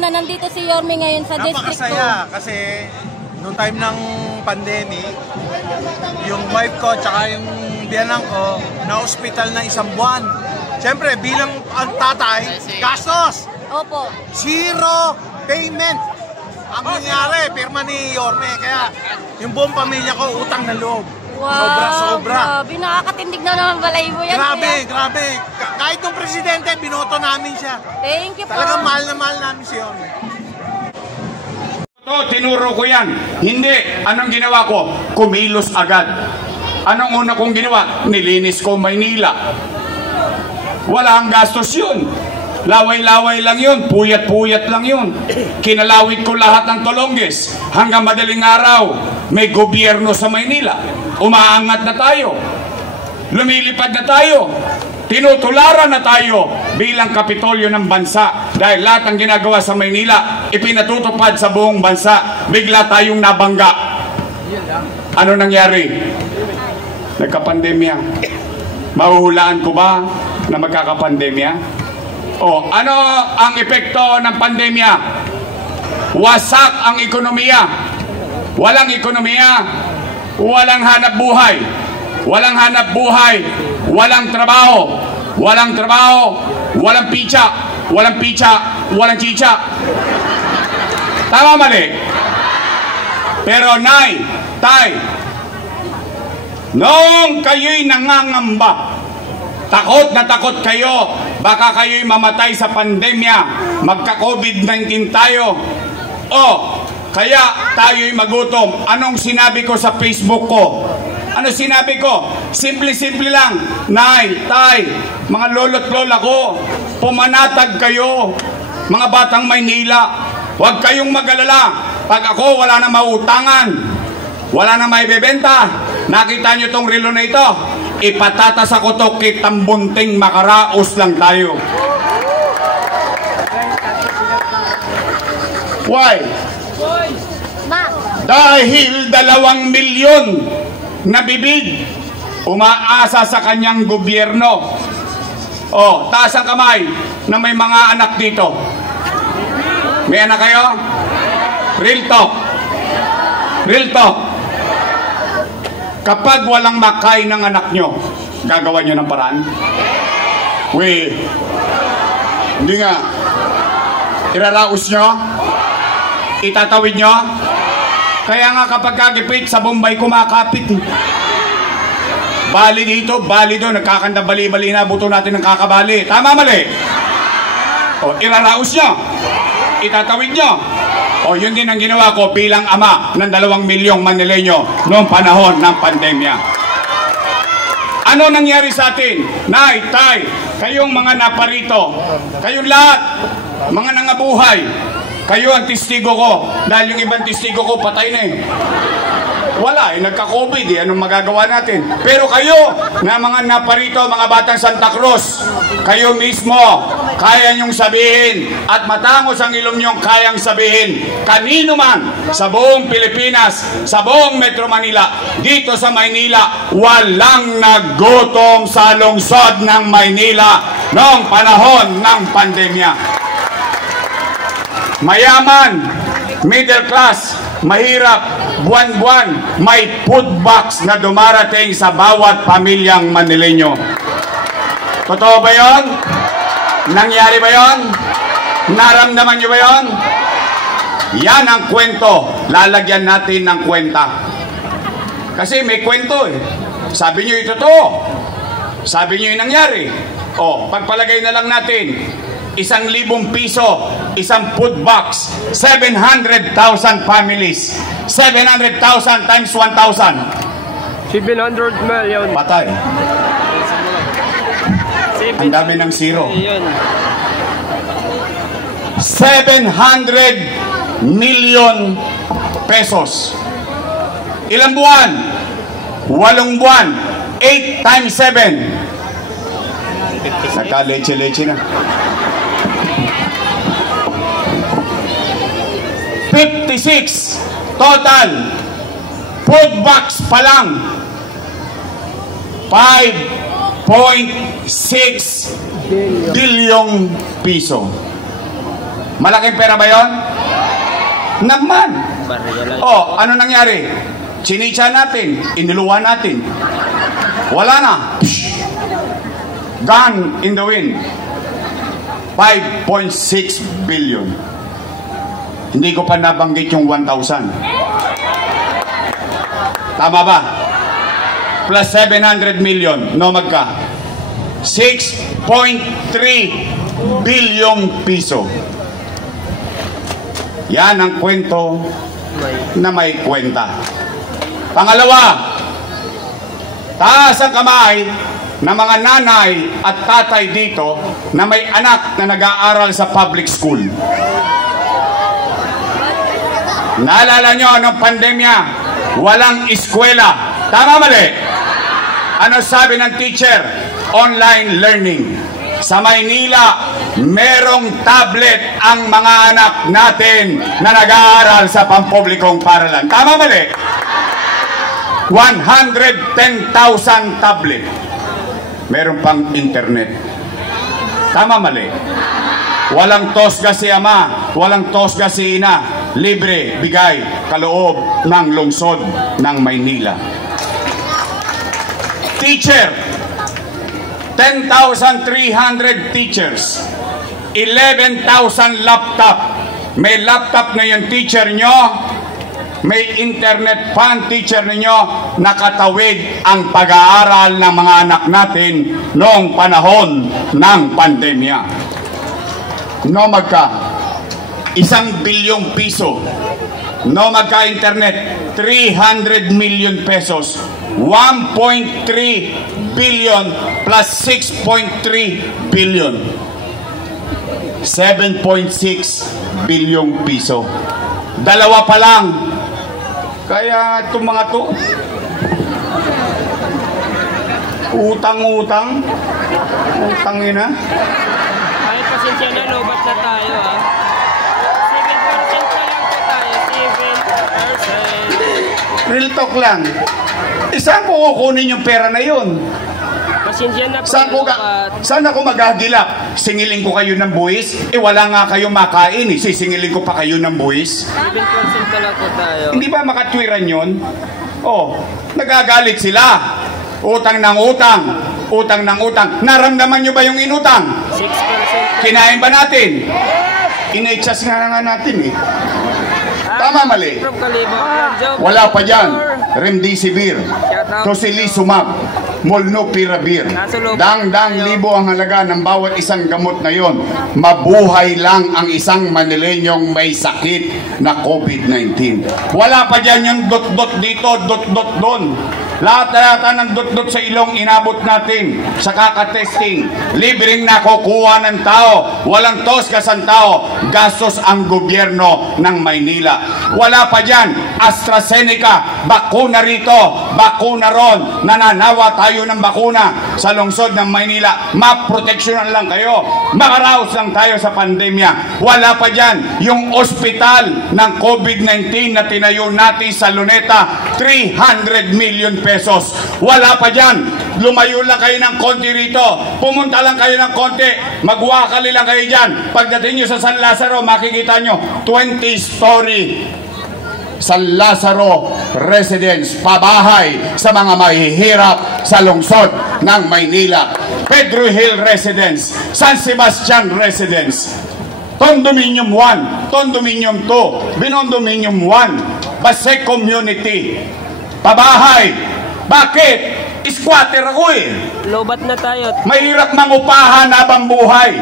na nandito si Yorme ngayon sa district 2. Napakasaya kasi noong time ng pandemic, yung wife ko tsaka yung biyanang ko na hospital na 1 buwan. Siyempre, bilang ang tatay, gastos! Opo. Zero payment! Ang nangyari, pirma ni Yorme. Kaya yung buong pamilya ko, utang na loob. Wow, Sobra-sobra. Grabe, nakakatindig na naman balay mo yan. Grabe. Kahit nung presidente, binoto namin siya. Thank you po. Talagang mahal na mahal namin si Yorme. Tinuro ko yan. Hindi. Anong ginawa ko? Kumilos agad. Anong una kong ginawa? Nilinis ko Maynila. Wala ang gastos yun. Laway-laway lang yun. Puyat-puyat lang yun. Kinalawit ko lahat ng Tolonges. Hanggang madaling araw, may gobyerno sa Maynila. Umaangat na tayo. Lumilipad na tayo. Tinutularan na tayo bilang kapitolyo ng bansa. Dahil lahat ng ginagawa sa Maynila, ipinatutupad sa buong bansa. Bigla tayong nabangga. Ano nangyari? Nagkapandemya. Mahuhulaan ko ba na magkakapandemya? O, ano ang epekto ng pandemya? Wasak ang ekonomiya. Walang ekonomiya, walang hanap buhay. Walang hanap buhay, walang trabaho. Walang trabaho, walang pitsa. Walang pitsa, walang chicha. Tama mali? Pero nay, tay, noong kayo'y nangangamba, takot na takot kayo, baka kayo'y mamatay sa pandemya, magka-COVID-19 tayo. O, kaya tayo'y magutom. Anong sinabi ko sa Facebook ko? Ano sinabi ko? Simple-simple lang. Nay, tay, mga lolo't lola ko, pumanatag kayo, mga batang Maynila. Huwag kayong mag-alala. Pag ako wala na mautangan, wala na maibebenta, nakita nyo tong relo na ito, ipatatas ako to kitang bunting makaraos lang tayo. Why? Dahil 2 milyon na bibig umaasa sa kanyang gobyerno. Oh, taas ang kamay na may mga anak dito. May anak kayo? Real talk. Real talk. Kapag walang makain ng anak nyo, gagawa nyo ng paraan? Hindi nga. Iraraos nyo? Itatawid nyo? Kaya nga kapag kagipit sa Bombay, kumakapit. Bali dito, bali doon, nagkakanda bali-bali na buto natin ng kakabali. Tama mali? O, iraraos nyo? Itatawid nyo? O, yun din ang ginawa ko bilang ama ng 2 milyong Manileño noong panahon ng pandemya. Ano nangyari sa atin? Nay, tay, kayong mga naparito, kayong lahat, mga nangabuhay, kayo ang testigo ko. Dahil yung ibang testigo ko patay na eh. Wala eh, nagka-COVID eh. Anong magagawa natin? Pero kayo, na mga naparito, mga batang Santa Cruz, kayo mismo, kaya nyong sabihin, at matangos ang ilong nyong kayang sabihin, kanino man sa buong Pilipinas, sa buong Metro Manila, dito sa Maynila, walang nagutom sa lungsod ng Maynila noong panahon ng pandemya. Mayaman, middle class, mahirap, buwan-buwan, may food box na dumarating sa bawat pamilyang Manileño. Totoo ba yon? Nangyari ba yon? Naramdaman nyo ba yon? Yan ang kwento. Lalagyan natin ng kwenta. Kasi may kwento eh. Sabi nyo ito to. Sabi nyo yung nangyari. O, pagpalagay na lang natin, 1,000 piso, isang food box, 700,000 families. 700,000 times 1,000. 700 million. Patay. Ang dami ng zero. 700 million pesos. Ilang buwan? 8 buwan. 8 times 7. Nagka-leche-leche na. 56 total food box pa lang 5.6 bilyong piso. Malaking pera ba yon? Naman. Oh, ano nangyari? Chinitsa natin, iniluwa natin. Wala na. Gone in the wind. 5.6 billion. Hindi ko pa nabanggit yung 1,000. Tama ba? Plus 700 million. No, magka? 6.3 bilyong piso. Yan ang kwento na may kwenta. Pangalawa, taas ang kamay ng mga nanay at tatay dito na may anak na nag-aaral sa public school. Naalala nyo ng pandemya, walang eskwela. Tama mali? Ano sabi ng teacher? Online learning. Sa Maynila, merong tablet ang mga anak natin na nag-aaral sa pampublikong paralan. Tama mali? 110,000 tablet. Meron pang internet. Tama mali? Walang tosga si ama, walang tosga si ina. Libre, bigay, kaloob ng lungsod ng Maynila. Teacher, 10,300 teachers, 11,000 laptop. May laptop na yung teacher nyo, may internet pa ang teacher ninyo, nakatawid ang pag-aaral ng mga anak natin noong panahon ng pandemya. No magka, 1 bilyong piso. No magka internet, 300 million pesos. 1.3 billion plus 6.3 billion. 7.6 bilyong piso. Dalawa pa lang. Kaya itong mga to, utang-utang, utangin na. Kahit pasensya na, lobat na tayo ha. 7% pa lang po tayo, 7%. Real talk lang. Saan ko kukunin yung pera na yun? Pasensya na po, Saan ako maghahagilap? Singilin ko kayo ng buwis? Wala nga kayo makain eh. Sisingilin ko pa kayo ng buwis? 7% pa lang po tayo. Hindi ba makatwiran yun? Oh, nagagalit sila. Utang ng utang. Utang ng utang. Naramdaman nyo ba yung inutang? 6%. Kinain ba natin? Inechas nga natin eh. Tama mali? Wala pa dyan. Remdesivir, Tocilizumab, Molnupiravir. Dang-dang libo ang halaga ng bawat isang gamot na yon. Mabuhay lang ang isang Manilenyong may sakit na COVID-19. Wala pa dyan yung dot-dot dito, dot-dot doon. Lahat ng dot-dot sa ilong inabot natin sa kakatesting. Libreng nakukuha ng tao. Walang tosgas ang tao. Gastos ang gobyerno ng Maynila. Wala pa dyan. AstraZeneca, bakuna rito, bakuna ron. Nananawa tayo ng bakuna sa lungsod ng Maynila. Maproteksyonan lang kayo. Makaraos lang tayo sa pandemya. Wala pa dyan yung ospital ng COVID-19 na tinayo natin sa Luneta. 300 million pesos. Wala pa dyan. Lumayo lang kayo ng konti rito. Pumunta lang kayo ng konti. Magwakali lang kayo dyan. Pagdating nyo sa San Lazaro, makikita nyo 20-story San Lazaro Residence, pabahay sa mga mahihirap sa lungsod ng Maynila. Pedro Hill Residence, San Sebastian Residence, Condominium 1, Condominium 2, Binondominium 1, Base Community, pabahay. Bakit? Squatter ako eh. Lobat na tayo. Mahirap mangupahan habang buhay.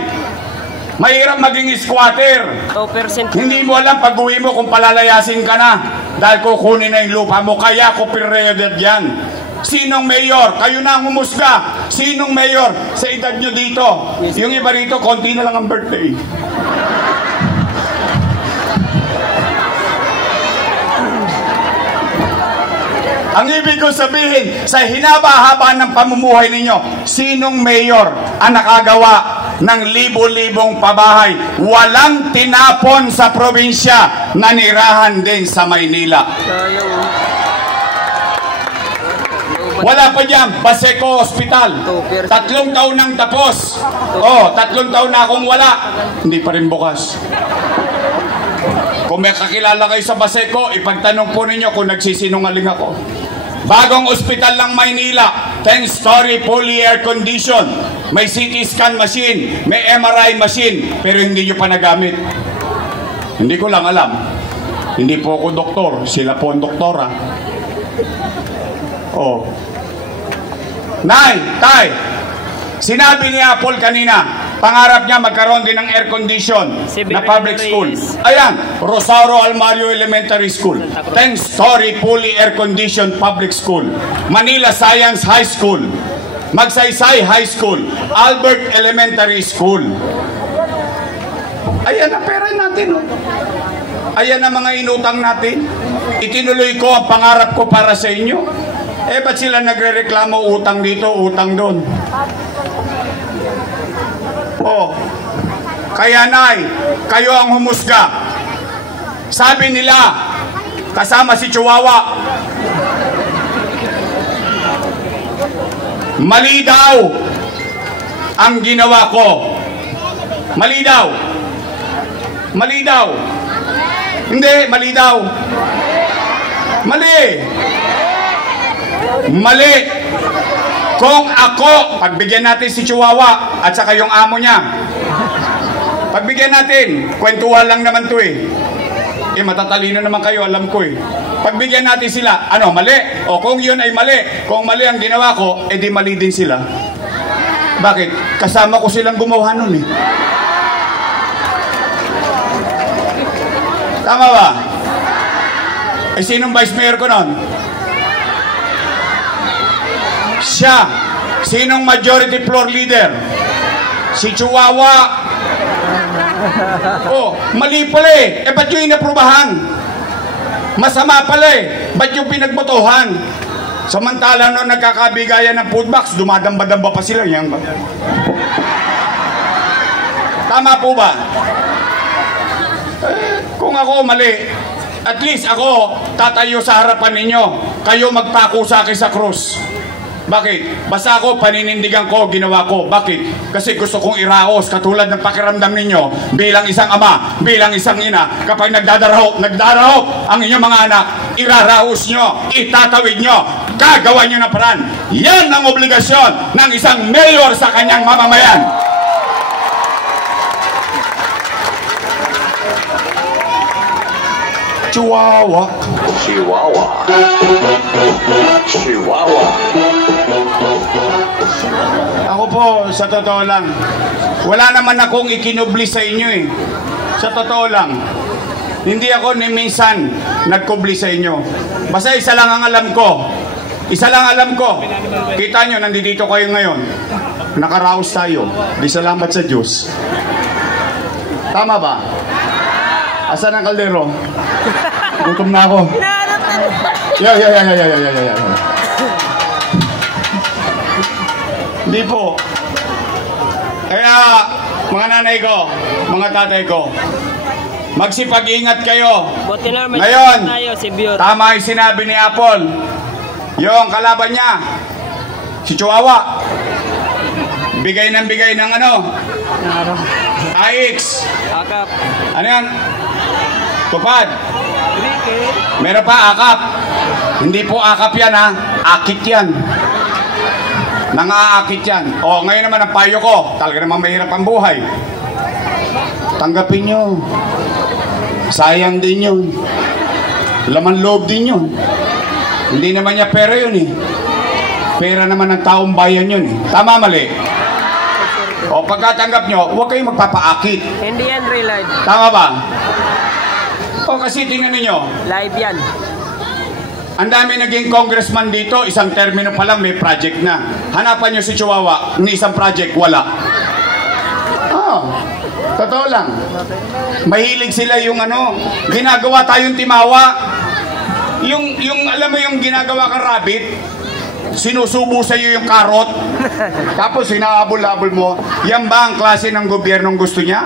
Mahirap maging squatter. 2%. Hindi mo alam pag-uwi mo kung palalayasin ka na dahil kukunin na yung lupa mo. Kaya ko period yan. Sinong mayor? Kayo na ang humusga. Sinong mayor sa edad nyo dito? Yung iba rito, konti na lang ang birthday. Ang ibig ko sabihin, sa hinaba-haba ng pamumuhay ninyo, sinong mayor ang nakagawa ng libo-libong pabahay? Walang tinapon sa probinsya, nanirahan din sa Maynila. Wala pa dyan, Baseco Hospital. 3 taon nang tapos. 3 taon na akong wala. Hindi pa rin bukas. Kung may kakilala kayo sa Baseco, ipagtanong po ninyo kung nagsisinungaling ako. Bagong ospital ng Maynila, 10-story fully air condition. May CT scan machine, may MRI machine, pero hindi nyo pa nagamit. Hindi ko lang alam. Hindi po ako doktor, sila po ang doktora. Oh. Nay, tay, sinabi ni Apple kanina, pangarap niya magkaroon din ng air condition na public school. Ayan, Rosario Almario Elementary School, 10-story fully air conditioned public school. Manila Science High School, Magsaysay High School, Albert Elementary School. Ayan ang pera natin, oh. Ayan ang mga inutang natin. Itinuloy ko ang pangarap ko para sa inyo. Eh, ba't sila nagre-reklamo utang dito, utang doon? Oh, kaya nay, kayo ang humusga. Sabi nila, kasama si Chihuahua, mali daw ang ginawa ko. Mali daw. Mali daw. Hindi, mali daw. Mali. Mali. Kung ako, pagbigyan natin si Chihuahua at saka yung amo niya. Pagbigyan natin, kwentuhan lang naman to eh. Eh, matatalino naman kayo, alam ko eh. Pagbigyan natin sila, ano, mali? O kung yun ay mali, kung mali ang ginawa ko, edi mali din sila. Bakit? Kasama ko silang gumawa nun eh. Tama ba? Eh, sinong vice mayor ko nun? Siya. Sinong majority floor leader? Si Chihuahua. Oh, mali pala eh. Eh, ba't yung inaprubahan? Masama pala eh. Ba't yung pinagbotohan? Samantalang nung nagkakabigayan ng food box, dumadamba-damba pa sila. Yan ba? Tama po ba? Kung ako mali, at least ako tatayo sa harapan ninyo. Kayo magpako sa akin sa krus. Bakit? Basta ako paninindigan ko, ginawa ko. Bakit? Kasi gusto kong iraos katulad ng pakiramdam ninyo bilang isang ama, bilang isang ina. Kapag nagdadaraop ang inyong mga anak, iraraos nyo, itatawid nyo, gagawa nyo ng paraan. Yan ang obligasyon ng isang mayor sa kanyang mamamayan. Chihuahua. Chihuahua. Chihuahua. Ako po, sa totoo lang, wala naman akong ikinubli sa inyo eh. Sa totoo lang, hindi ako ni minsan nagkubli sa inyo. Basta isa lang ang alam ko. Isa lang alam ko. Kita nyo, nandito kayo ngayon. Nakaraos tayo. Di salamat sa Diyos. Tama ba? Asan ang kaldero? Gutom na ako. Yeah. Hindi po. Kaya, mga nanay ko, mga tatay ko, magsipag-ingat kayo. Ngayon, tama yung sinabi ni Apple. Yung kalaban niya, si Chihuahua, bigay ng ano? AX. Ano yan? Tupad. Meron pa akap. Hindi po akap yan ha. Akit yan. Nang-aakit yan. O ngayon naman ang payo ko. Talaga naman mahirap ang buhay. Tanggapin nyo. Sayang din yun. Laman loob din yun. Hindi naman niya pera yun eh. Pera naman ng taong bayan yun eh. Tama mali? O pagkatanggap nyo, huwag kayong magpapaakit. Hindi yan real life. Tama ba? O kasi tingnan ninyo. Live yan. Ang dami naging congressman dito, isang termino pa lang may project na. Hanapan nyo si Chihuahua, ni isang project, wala. Oh, totoo lang. Mahilig sila yung ano, ginagawa tayong timawa. Yung alam mo yung ginagawa kang rabbit, sinusubo sa iyo yung karot, tapos hinahabol-habol mo. Yan ba ang klase ng gobyernong gusto niya?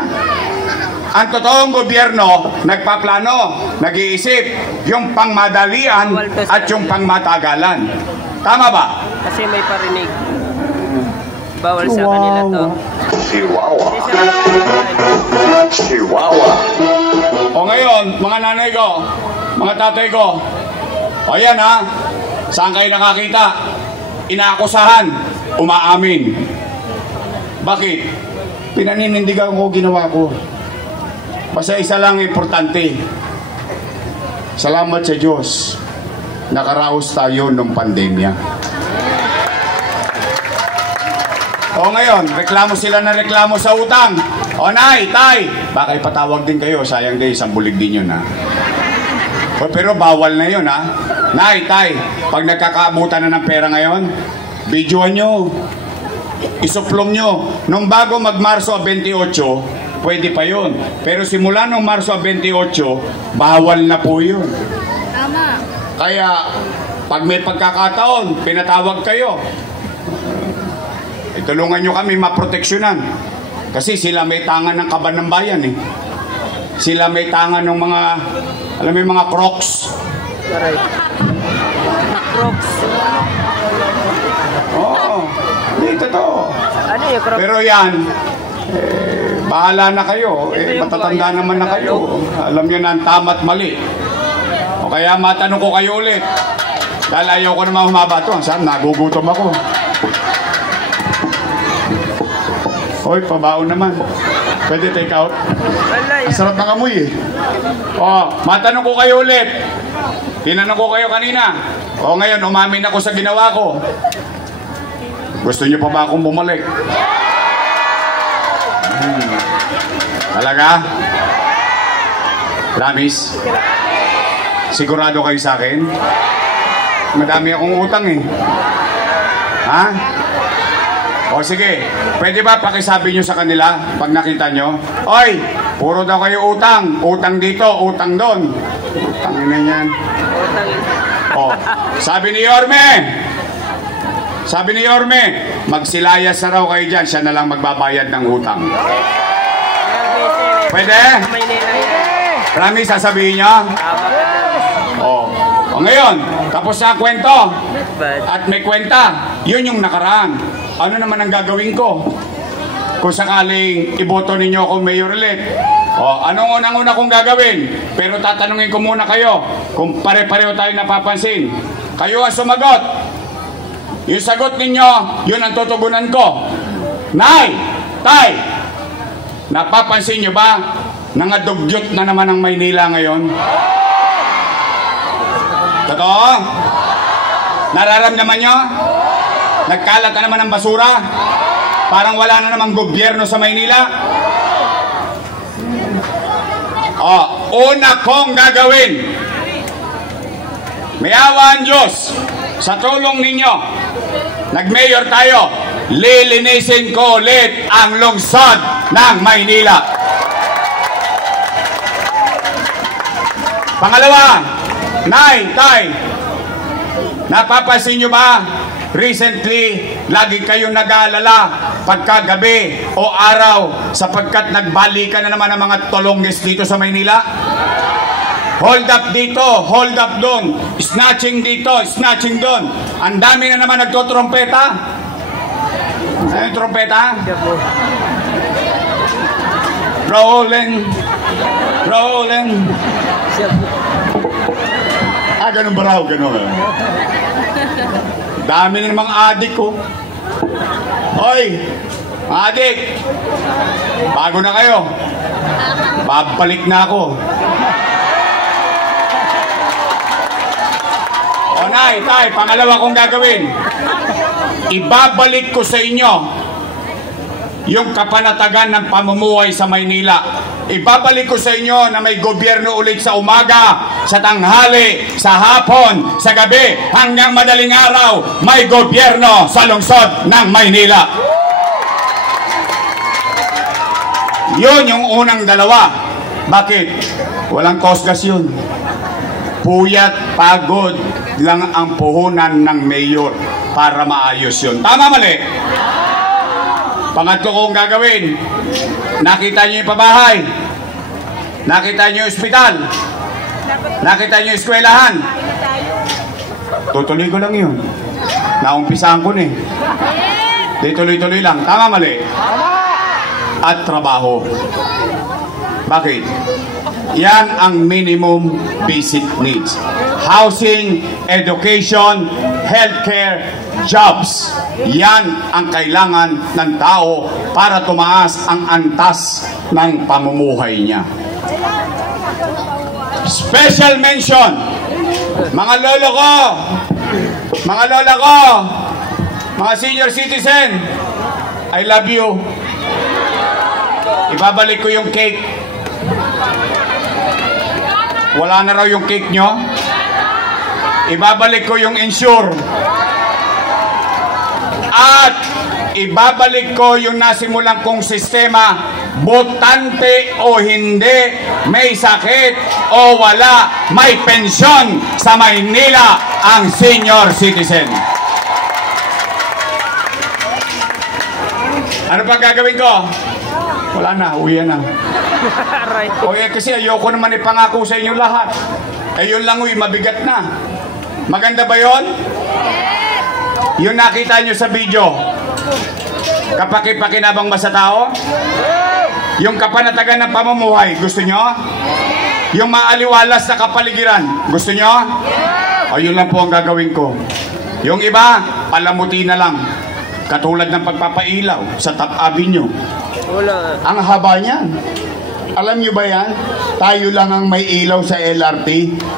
Ang totoong gobyerno, nagpaplano, nag-iisip, yung pangmadalian at yung pangmatagalan. Tama ba? Kasi may parinig. Bawal sa kanila to. Chihuahua. Chihuahua. O ngayon, mga nanay ko, mga tatay ko, o yan ha, saan kayo nakakita? Inaakusahan, umaamin. Bakit? Pinaninindigan ko ginawa ko. Basta isa lang importante. Salamat sa Diyos. Nakaraos tayo nung pandemya. O ngayon, reklamo sila na reklamo sa utang. O nay, tay, baka ipatawag din kayo. Sayang din, isang bulig din yun ha. O, pero bawal na yun ha. Nay, tay, pag nagkakaabutan na ng pera ngayon, videoan nyo. Isuplong nyo. Nung bago mag-Marso 28, pwede pa yun. Pero simula nung Marso 28, bawal na po yun. Tama. Kaya, pag may pagkakataon, pinatawag kayo. Itulungan nyo kami maproteksyonan. Kasi sila may tangan ng kaban ng bayan eh. Sila may tangan ng mga, alam mo yung mga crocs. Crocs. Oo, hindi totoo. Ano yung crocs? Pero yan, bahala na kayo. Matatanda naman na kayo. Alam nyo na ang tama at mali. O kaya matanong ko kayo ulit. Dahil ayaw ko naman humaba ito. Saan? Nagugutom ako. Hoy, pabaon naman. Pwede take out? Ang sarap ng amoy eh. O, matanong ko kayo ulit. Tinanong ko kayo kanina. O ngayon, umamin ako sa ginawa ko. Gusto niyo pa ba akong bumalik? Talaga? Promise? Sigurado kayo sa akin? Madami akong utang eh. Ha? O sige, pwede ba pakisabi nyo sa kanila pag nakita nyo? Oy, puro daw kayo utang. Utang dito, utang doon. Utang na yan. O, sabi ni Yorme, magsilayas na raw kayo dyan. Siya na lang magbabayad ng utang. Pwede? Promise, sasabihin nyo? O ngayon, tapos na ang kwento. At may kwenta. Yun yung nakaraan. Ano naman ang gagawin ko? Kung sakaling iboto ninyo akong mayor elect. O, anong unang-una kong gagawin? Pero tatanungin ko muna kayo kung pare-pareho tayo napapansin. Kayo ang sumagot. Yung sagot ninyo, yun ang tutugunan ko. Nay! Tay! Napapansin nyo ba? Nangadugyot na naman ang Maynila ngayon. Totoo? Nararamdaman nyo? Nagkalat na naman ng basura? Parang wala na namang gobyerno sa Maynila? O, una kong gagawin. May awa ang Diyos. Sa tulong ninyo, nag-mayor tayo, lilinisin ko ulit ang lungsod ng Maynila. Pangalawa, Nay, Tay, napapansin nyo ba? Recently, lagi kayong nag-aalala pagkagabi o araw sapagkat nagbalikan na naman ang mga tolongges dito sa Maynila. Hold up dito, hold up doon, snatching dito, snatching doon. Ang dami na naman nagtotrompeta. Ano yung trompeta? Rolling, rolling. Ganun ba raw? Ganun. Dami na mga adik ko. Hoy, mga adik, bago na kayo. Babalik na ako. O Nay, Tay, pangalawa kong gagawin. Ibabalik ko sa inyo yung kapanatagan ng pamumuhay sa Maynila. Ibabalik ko sa inyo na may gobyerno ulit sa umaga, sa tanghali, sa hapon, sa gabi, hanggang madaling araw, may gobyerno sa lungsod ng Maynila. Yun yung unang dalawa. Bakit? Walang kosgas yun. Puyat, pagod lang ang puhunan ng mayor para maayos yun. Tama, mali? Pangatlo kong gagawin, nakita nyo yung pabahay, nakita nyo yung ospital, nakita nyo yung eskwelahan. Tutuloy ko lang yun. Naumpisahan ko na eh. Di tuloy-tuloy lang. Tama, mali? at trabaho. Bakit? Yan ang minimum basic needs. Housing, education, healthcare, jobs. Yan ang kailangan ng tao para tumaas ang antas ng pamumuhay niya. Special mention, mga lolo ko, mga lola ko, mga senior citizen, I love you. Ibabalik ko yung cake. Wala na raw yung cake nyo. Ibabalik ko yung insure. At ibabalik ko yung nasimulan kong sistema, botante o hindi, may sakit o wala, may pensyon sa Maynila ang senior citizen. Ano pa gagawin ko? Wala na, uwi na. O kasi ayoko naman ipangako sa inyo lahat. Ayun lang, mabigat na. Maganda ba yon? Yung nakita nyo sa video, kapaki-pakinabang ba sa tao? Yung kapanatagan ng pamumuhay, gusto nyo? Yung maaliwalas na kapaligiran, gusto nyo? O yun lang po ang gagawin ko. Yung iba, palamuti na lang. Katulad ng pagpapailaw sa Top Avenue. Ang haba niyan. Alam nyo ba yan? Tayo lang ang may ilaw sa LRT,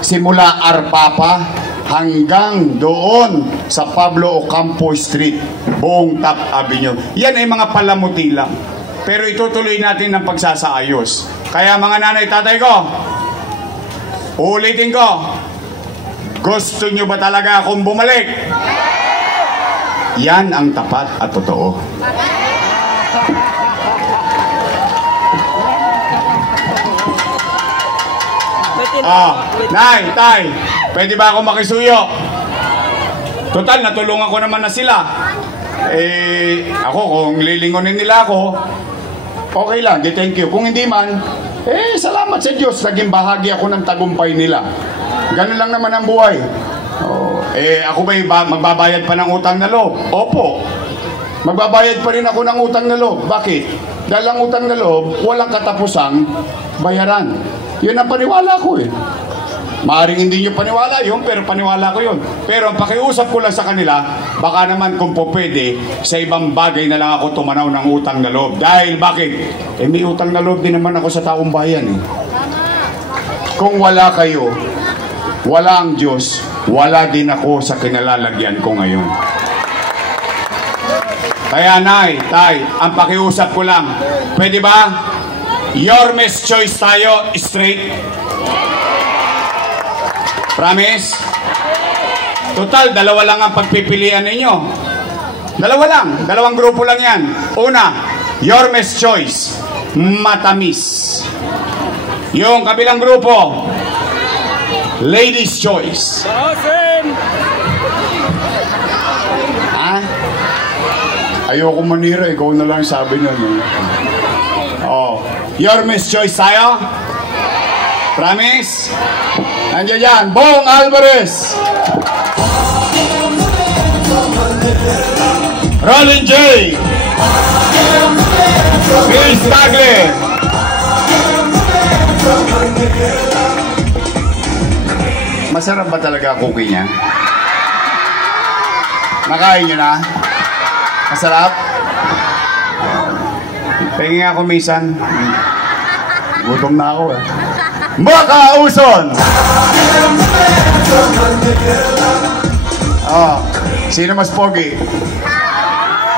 simula Arpapa hanggang doon sa Pablo Ocampo Street, buong Top Avenue. Yan ay mga palamuti lang. Pero itutuloy natin ng pagsasaayos. Kaya mga nanay, tatay ko, ulitin ko, gusto nyo ba talaga akong bumalik? Yan ang tapat at totoo. Nay, tay, pwede ba ako makisuyo? Total, natulungan ko naman na sila. Ako, kung lilingonin nila ako, okay lang, di thank you. Kung hindi man, salamat sa Diyos, naging bahagi ako ng tagumpay nila. Ganun lang naman ang buhay. Ako ba magbabayad pa ng utang na loob? Opo. Magbabayad pa rin ako ng utang na loob. Bakit? Dahil ang utang na loob, walang katapusang bayaran. Yun ang paniwala ko eh. Maaring hindi nyo paniwala yun, pero paniwala ko yun. Pero ang pakiusap ko lang sa kanila, baka naman kung po pwede, sa ibang bagay na lang ako tumanaw ng utang na loob. Dahil bakit? May utang na loob din naman ako sa taong bayan eh. Kung wala kayo, wala ang Diyos, wala din ako sa kinalalagyan ko ngayon. Kaya nay, tay, ang pakiusap ko lang, pwede ba? Yorme's choice tayo, straight. Promise? Total, dalawa lang ang pagpipilian ninyo. Dalawa lang, dalawang grupo lang yan. Una, Yorme's choice, matamis. Yung kabilang grupo, ladies' choice. Ayoko manira, ikaw na lang sabi nun. Yorme's choice tayo. Promise? Nandiyan yan, Bong Alvarez, Rollin J, Chris Tagle. Masarap ba talaga cookie niya? Nakain nyo na? Masarap? Pahingin ako minsan. Gutom na ako eh. Makauson! Sino mas pogi?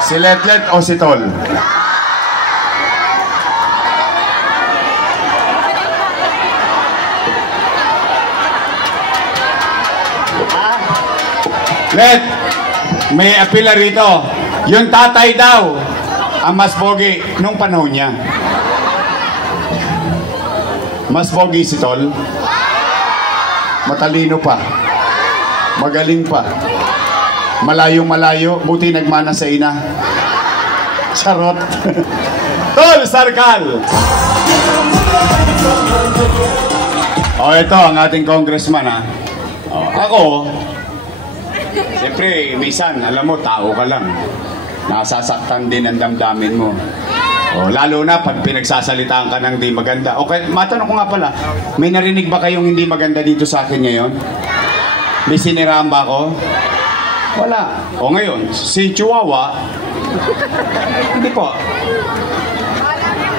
Si Letlet o si Tol? Let, may apila rito. Yung tatay daw ang mas pogi nung panahon niya. Mas pogi si Tol. Matalino pa. Magaling pa. Malayo-malayo. Buti nagmana sa ina. Charot. Tol Sarkal. Ito ang ating congressman ha. Ako, siyempre, minsan, alam mo, tao ka lang. Nasasaktan din ang damdamin mo. Oh, lalo na pag pinagsasalitaan ka ng di maganda. Okay, matanong ko nga pala, may narinig ba kayong hindi maganda dito sa akin ngayon? May siniraan ba ako? Wala. O ngayon, si Chihuahua, hindi po.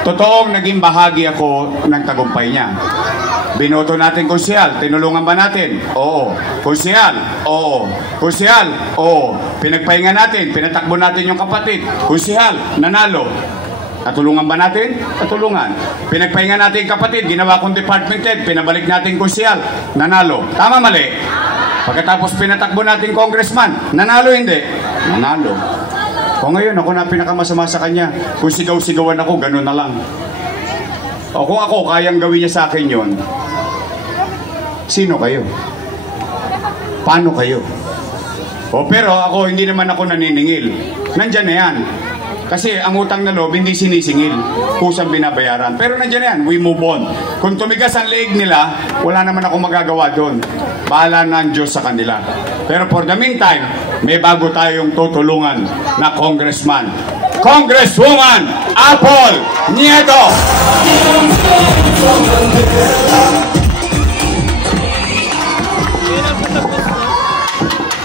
Totoong naging bahagi ako ng tagumpay niya. Binoto natin konsyal, tinulungan ba natin? Oo. Konsyal? Oo. Konsyal? Oo. Pinagpahinga natin, pinatakbo natin yung kapatid. Konsyal? Nanalo. Natulungan ba natin? Natulungan. Pinagpahinga natin yung kapatid, ginawa kong department head, pinabalik natin konsyal. Nanalo. Tama mali? Pagkatapos pinatakbo natin congressman, nanalo hindi? Nanalo. O ngayon, ako na pinakamasama sa kanya. Kung sigaw-sigawan ako, ganun na lang. O kung ako, kayang gawin niya sa akin yon, sino kayo? Paano kayo? O pero ako, hindi naman ako naniningil. Nandyan na yan. Kasi ang utang na loob, hindi sinisingil. Kusang binabayaran. Pero nandyan na yan, we move on. Kung tumigas ang leeg nila, wala naman ako magagawa doon. Bahala na ang Diyos sa kanila. Pero for the meantime, may bago tayong tutulungan na congressman. Congresswoman Apple Nieto!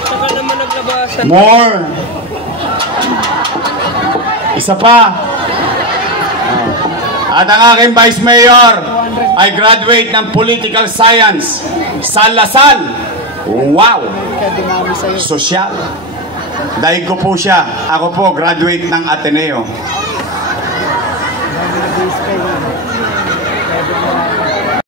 Saka naman naglabasan. More! Isa pa. At ang aking Vice Mayor ay graduate ng Political Science sa Lasal. Wow! Sosyal. Dahil ko po siya. Ako po, graduate ng Ateneo.